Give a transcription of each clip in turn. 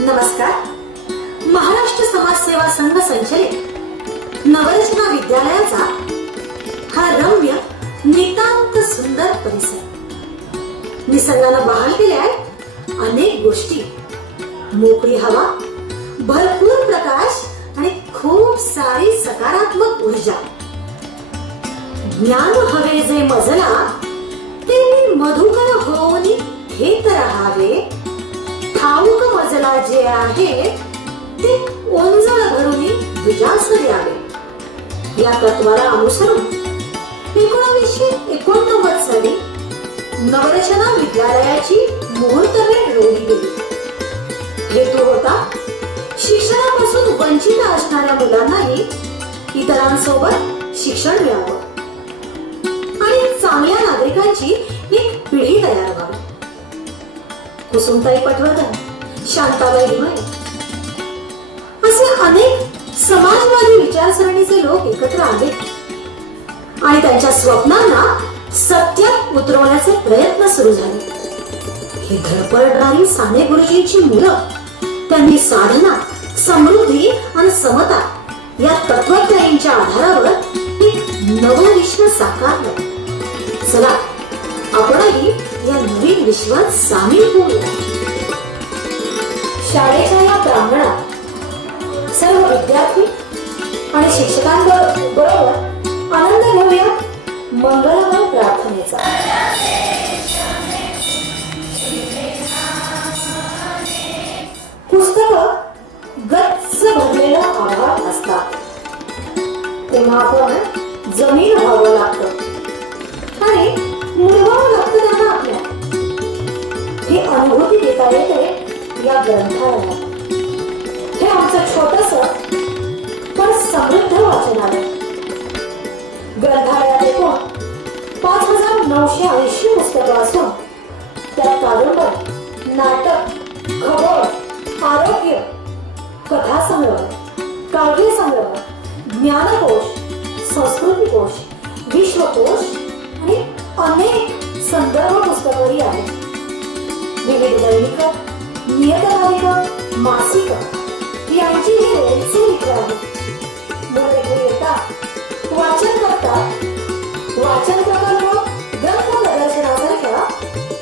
नमस्कार. महाराष्ट्र समाज सेवा संघ संचलित नवरचना विद्यालयाचा हा रम्य नितांत सुंदर परिसर निसर्गाने बहाल केले आहेत अनेक गोष्टी. मोकळी हवा, भरपूर प्रकाश आणि खूप सारी सकारात्मक ऊर्जा. ज्ञान हवे जे मजला ते मधुकर होऊन घेत राहावे. ठाऊक मजला जे आहे ते ओंजळ भरून दुजास द्यावे. या तत्वाला अनुसरून 1989 साली नवरचना विद्यालयाची मुहूर्तमेढ रोवली गेली. हेतू होता शिक्षणापासून वंचित असणाऱ्या मुलांनाही इतरांसोबत शिक्षण मिळावं आणि चांगल्या नागरिकांची एक पिढी तयार व्हावी. कुसुमताई पटवर्धन, शांताबाई हिमळे असे अनेक समाजवादी विचारसरणीचे लोक एकत्र आले आणि त्यांच्या स्वप्नांना सत्यात उतरवण्याचे प्रयत्न सुरू झाले. ही धडपडणारी साने गुरुजींची मुलं त्यांनी साधना, समृद्धी आणि समता या तत्वज्ञानींच्या आधारावर एक नवं विश्व साकारलं. चला आपणही या नवीन विश्वात सामील होऊया. शाळेच्या या प्रांगणात सर्व विद्यार्थी आणि शिक्षकांबरोबर आनंद घेऊया मंगळमय प्रार्थनेचा. पुस्तकं गच्च भरलेलं आभाळ असतात तेव्हा आपण जमीन व्हावं लागतं आणि मुरवावं लागतं त्यांना आपल्या. ही अनुभूती देता येते या ग्रंथालयाला. हे आमचं छोटंसं पण समृद्ध वाचनालय. ग्रंथालयात एकूण 5980 पुस्तकं असून त्यात कादंबरी, नाटक, खबर, आरोग्य, कथासंग्रह, काव्यसंग्रह, ज्ञानकोश, संस्कृतीकोश, विश्वकोश आणि अनेक संदर्भ पुस्तकही आहेत. विविध दैनिक, नियतकालिका, मासिक यांची ही रेलचे विक्री आहे. मुलं इथे येतात, वाचन करतात. वाचन प्रकल्प, ग्रंथ प्रदर्शनासारख्या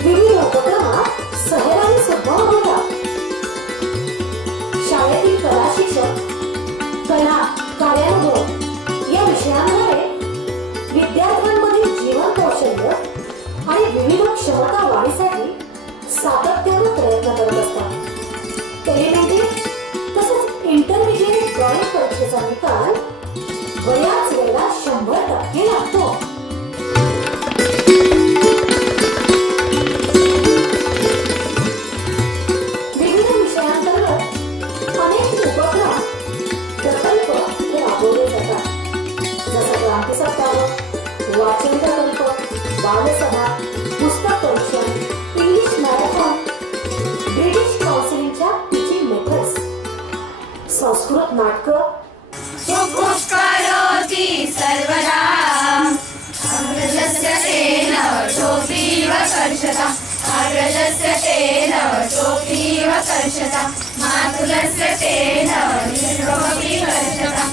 विविध उपक्रमात सहभागी सुद्धा होतात. शाळेतील कला शिक्षक कला, कार्यानुभव या विषयांद्वारे विद्यार्थ्यांमधील जीवन कौशल्य आणि विविध क्षमता वाढीसाठी सातत्याने प्रयत्न करत असतात. एलिमेंटरी तसंच इंटरमिजिएट ड्रॉइंग परीक्षेचा निकाल बऱ्याच वेळेला 100% लागतो. विविध विषयांतर्गत अनेक उपक्रम, प्रकल्प हे राबवले जातात. जसं क्रांती सप्ताह, वाचन प्रकल्प, बालसभा, पुस्तक परीक्षण, इंग्लिश मॅरेथॉन, ब्रिटिश काउन्सिलच्या टीचिंग मेथड्स, संस्कृत नाटकं, सर्वदा अग्रजस्य तेन वचोऽपीव कर्षता अग्रजस्य तेन वचोऽपीव कर्षता मातुलस्य तेन निर्वमपि कर्षता.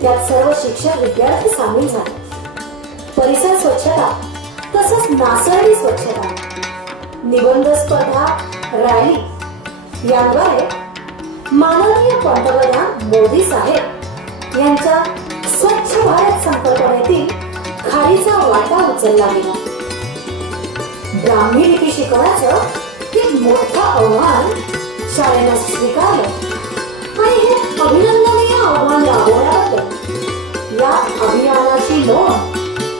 त्यात सर्व शिक्षक विद्यार्थी सामील झाले. परिसर स्वच्छता तसंच नासर्डी स्वच्छता, निबंध स्पर्धा, रॅली याद्वारे माननीय पंतप्रधान मोदी साहेब यांच्या स्वच्छ भारत संकल्पनेतील खारीचा वाटा उचलला गेला. ब्राह्मी लिपी शिकवण्याचं एक मोठं आव्हान शाळेनं स्वीकारलं आणि हे अभिनंदनीय आव्हान राबवण्याबद्दल या अभियानाची नोंद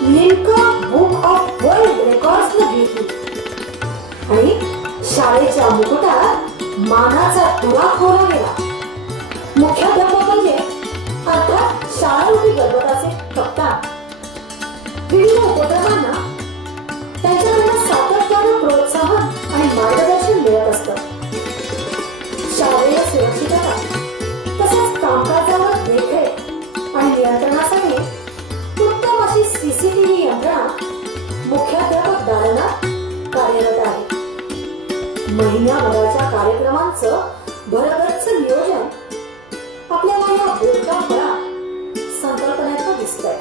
लिम्का बुक ऑफ वर्ल्ड रेकॉर्ड्सने घेतली आणि शाळेच्या मुकुटात मानाचा तुरा खोवला गेला. मुख्याध्यापक म्हणजे अर्थात शाळारूपी गणपताचे कप्तान. विविध उपक्रमांना त्यांच्याकडून सातत्यानं प्रोत्साहन आणि मार्गदर्शन मिळत असतं. शालेय सुरक्षितता तसंच कामकाजावर देखरेख आणि नियंत्रणासाठी उत्तम अशी सीसीटीव्ही यंत्रणा मुख्याध्यापक दालनात कार्यरत आहे. महिन्याभराच्या कार्यक्रमांचं भरगच्च नियोजन आपल्याला या बोलक्या फळा संकल्पनेतून दिसतंय.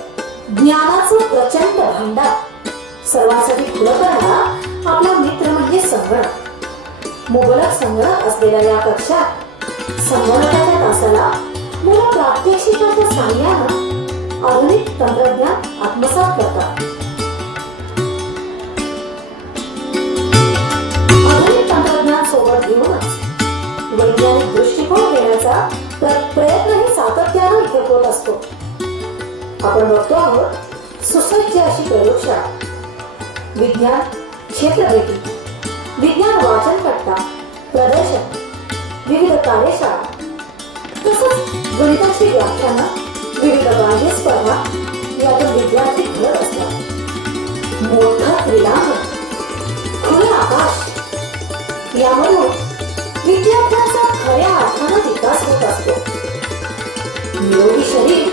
ज्ञानाचं प्रचंड भांडार सर्वांसाठी खुलं करणारा आपला मित्र म्हणजे संगणक. मुबलक संगणक असलेल्या या कक्षात संगणकाच्या तासाला मुलं प्रात्यक्षिकाच्या साहाय्यानं आधुनिक तंत्रज्ञान आत्मसात करतात. आधुनिक तंत्रज्ञान सोबत घेऊनच वैज्ञानिक दृष्टिकोन देण्याचा प्रयत्नही सातत्यानं इथे होत असतो. आपण बघतो आहोत सुसज्ज अशी प्रयोगशाळा, विज्ञान क्षेत्रभेटी, विज्ञान वाचन कट्टा, प्रदर्शन, विविध कार्यशाळा तसंच गणिताची व्याख्यानं, विविध बाह्य स्पर्धा यातून विद्यार्थी घडत असतात. मोठं क्रीडांगण, खुलं आकाश यामधून विद्यार्थ्यांचा खऱ्या अर्थानं विकास होत असतो. निरोगी शरीर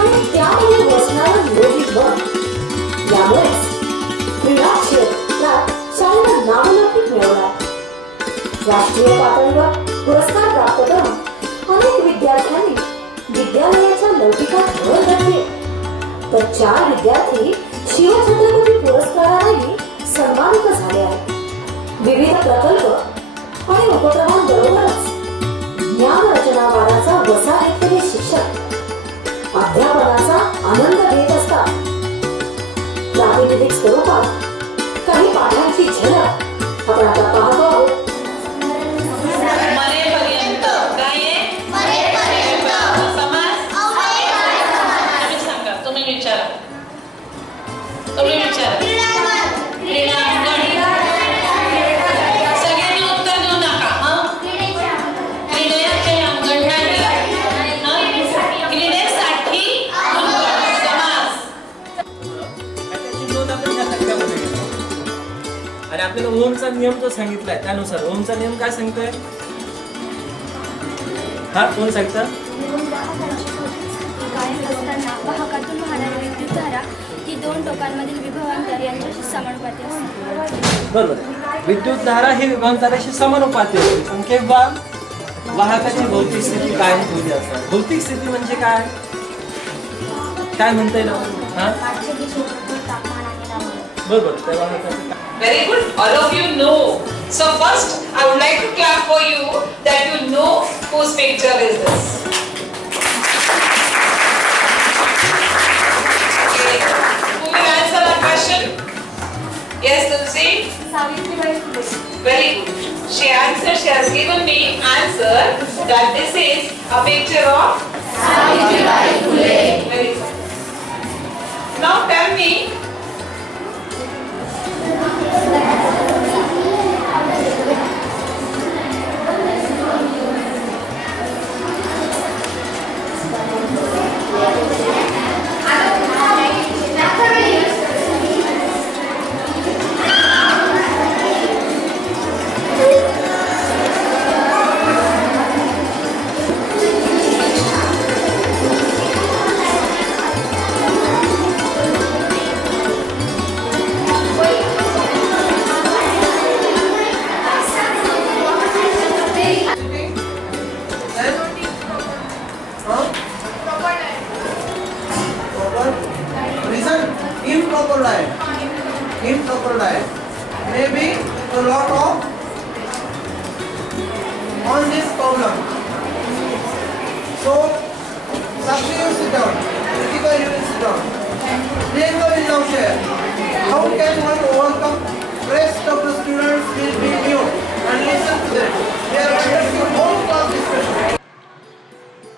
आणि त्यामध्ये बसणारं निरोगी मन यामुळेच क्रीडा क्षेत्रात शाळेनं नावलौकिक मिळवला. राष्ट्रीय पातळीवर पुरस्कार प्राप्त करून अनेक विद्यार्थ्यांनी विद्यालयाच्या लौकिकात भर घातली. तर 4 विद्यार्थी शिवछत्रपती पुरस्कारानेही सन्मानित झाले आहेत. विविध प्रकल्प आणि उपक्रमांबरोबरच ज्ञान रचनावादाचा वसा घेतलेले शिक्षक अध्यापनाचा आनंद घेत असतात. प्रातिनिधिक स्वरूपात काही पाठांची झलक आपण आता पाहतो आहोत. मरेपर्यंत काय मरेपर्यंत समास तुम्ही सांगा, तुम्ही विचारा क्रीडांगण. सगळ्यांनी उत्तर देऊ नका. क्रीडेचे अंगण नाही, क्रीडेसाठी समास. आणि आपल्याला ओमचा नियम जो सांगितलाय त्यानुसार ओमचा नियम काय सांगतोय? हा कोण सांगतं? वाहकातून वाहणारी विद्युतधारा ही 2 टोकांमधील विभवांतर यांच्याशी समानुपाती असते. बरोबर. विद्युतधारा ही विभवांतराशी समानुपाती असते. पण केव्हा? वाहकाची भौतिक स्थिती काय ठेवली असतात. भौतिक स्थिती म्हणजे काय? काय म्हणता येईल? बरोबर. त्या वाहकाचं Very good. All of you know. So first, I would like to clap for you that you know whose picture is this. Okay. Who will answer that question? Yes, Tulsi. Very good. She answered. She has given me answer that this is a picture of Savitribai Phule. Very good. Now tell me. proper diet, improper diet, maybe a lot of on this problem. So, Sakshi, you sit down. Ritika, you will sit down. Priyanka will now share. How can one overcome? Rest of the students will be new and listen to them. They are conducting whole class discussion.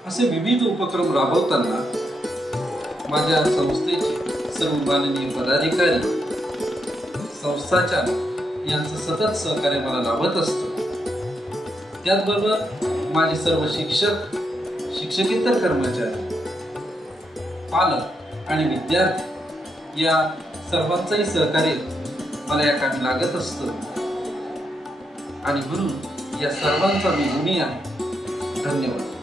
असे विविध उपक्रम राबवताना माझ्या संस्थेचे सर्व माननीय पदाधिकारी, संस्थाचालक यांचं सतत सहकार्य मला लाभत असतं. त्याचबरोबर माझे सर्व शिक्षक, शिक्षकेतर कर्मचारी, पालक आणि विद्यार्थी या सर्वांचंही सहकार्य मला या कामी लागत असतं आणि म्हणून या सर्वांचा मी ऋणी आहे. धन्यवाद.